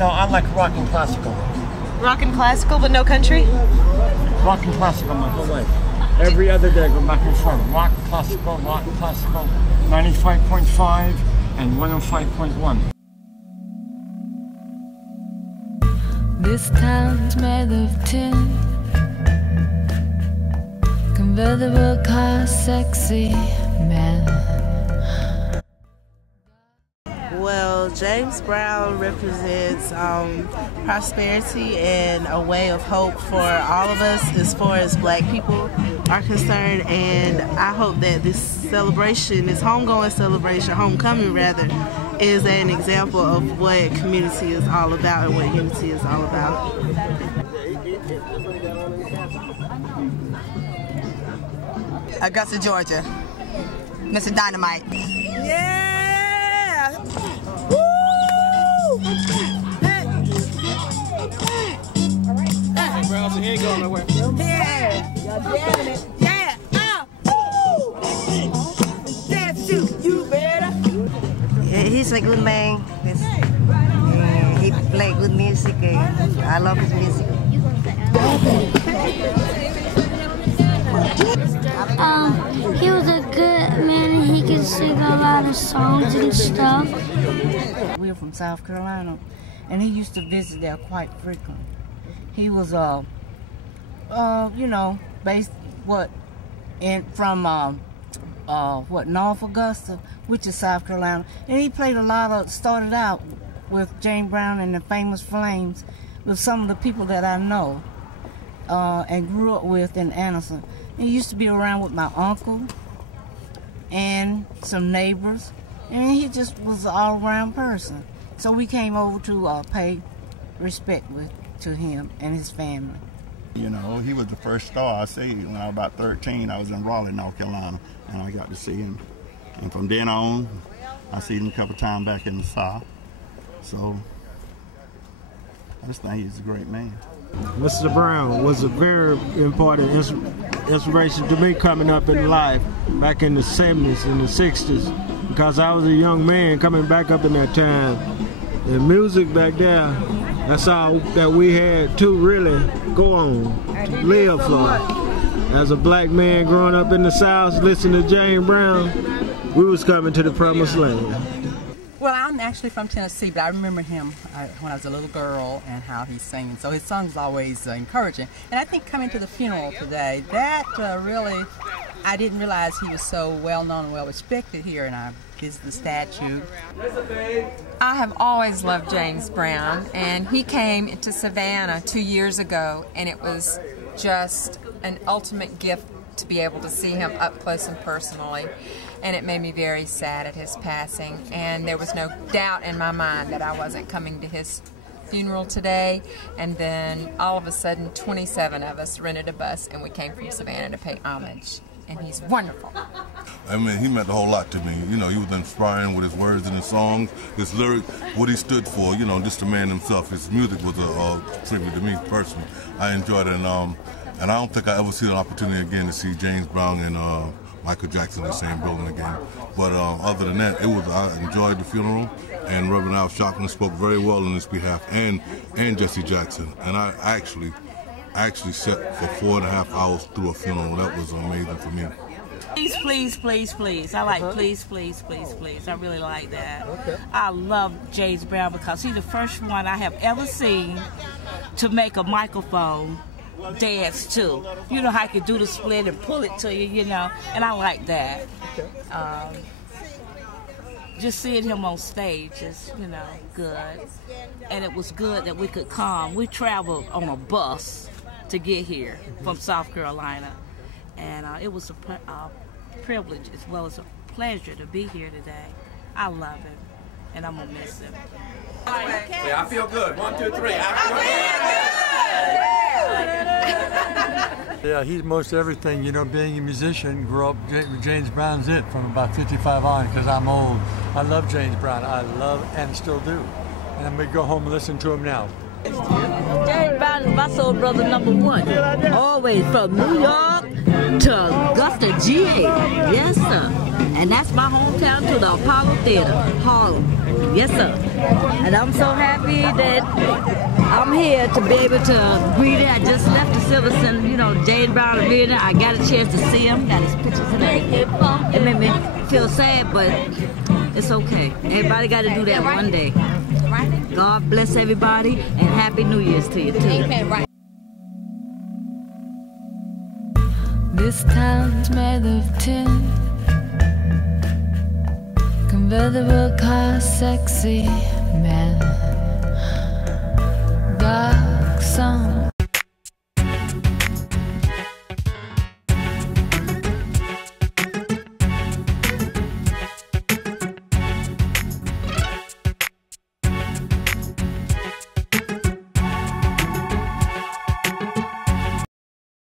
No, I like rock and classical. Rock and classical, but no country? Rock and classical my whole life. Every other day, go back and forth. Rock, classical, 95.5 and 105.1. This town's made of tin. Convertible car, sexy man. Well, James Brown represents prosperity and a way of hope for all of us as far as black people are concerned, and I hope that this celebration, this homegoing celebration, homecoming rather, is an example of what community is all about and what unity is all about. Augusta, Georgia. Mr. Dynamite. Yeah! Woo! Hey! Hey, Brown, so he ain't going nowhere. Yeah! Yeah! Woo! That's you better. Yeah, he's a good man. He plays good music. I love his music. He was a good man and he could sing a lot of songs and stuff. We're from South Carolina, and he used to visit there quite frequently. He was, you know, based from North Augusta, which is South Carolina, and he played started out with James Brown and the Famous Flames with some of the people that I know and grew up with in Anderson. He used to be around with my uncle and some neighbors, and he just was an all-around person. So we came over to pay respect to him and his family. You know, he was the first star I see. When I was about 13, I was in Raleigh, North Carolina, and I got to see him. And from then on, I seen him a couple times back in the South. So I just think he's a great man. Mr. Brown was a very important inspiration to me coming up in life back in the 70s and the 60s, because I was a young man coming back up in that time. And music back there, that's all that we had to really go on, live for. As a black man growing up in the South, listening to James Brown, we was coming to the promised land. Well, I'm actually from Tennessee, but I remember him when I was a little girl and how he sang. So his songs always encouraging. And I think coming to the funeral today, that really, I didn't realize he was so well known and well respected here, and I visited the statue. I have always loved James Brown, and he came to Savannah 2 years ago, and it was just an ultimate gift to be able to see him up close and personally. And it made me very sad at his passing, and there was no doubt in my mind that I wasn't coming to his funeral today. And then all of a sudden 27 of us rented a bus and we came from Savannah to pay homage, and he's wonderful. I mean, he meant a whole lot to me. You know, he was inspiring with his words and his songs, his lyrics, what he stood for, you know, just the man himself. His music was a tribute to me personally. I enjoyed it, and I don't think I ever see an opportunity again to see James Brown and Michael Jackson in the same building again. But other than that, I enjoyed the funeral, and Reverend Al Sharpton spoke very well on his behalf, and Jesse Jackson. And I actually sat for 4.5 hours through a funeral. That was amazing for me. Please, please, please, please. I like please, please, please, please. I really like that. Okay. I love James Brown because he's the first one I have ever seen to make a microphone dance too. You know how I could do the split and pull it to you, you know, and I like that. Just seeing him on stage is, you know, good. And it was good that we could come. We traveled on a bus to get here from South Carolina, and it was a privilege as well as a pleasure to be here today. I love him, and I'm gonna miss him. Yeah, I feel good. 1, 2, 3. Yeah, he's most everything. You know, being a musician, grew up, James Brown's it from about 55 on, because I'm old. I love James Brown. I love and still do. And I'm going to go home and listen to him now. James Brown is my soul brother #1. Always from New York to Augusta, GA. Yes, sir. And that's my hometown to the Apollo Theater, Harlem. Yes, sir. And I'm so happy that I'm here to be able to greet it. I just left the Silver Center, you know, James Brown Arena. I got a chance to see him, got his pictures and everything. It made me feel sad, but it's okay. Everybody got to do that one day. God bless everybody, and Happy New Year's to you, too. This town's made of tin. Convertible car, sexy man. Dark sun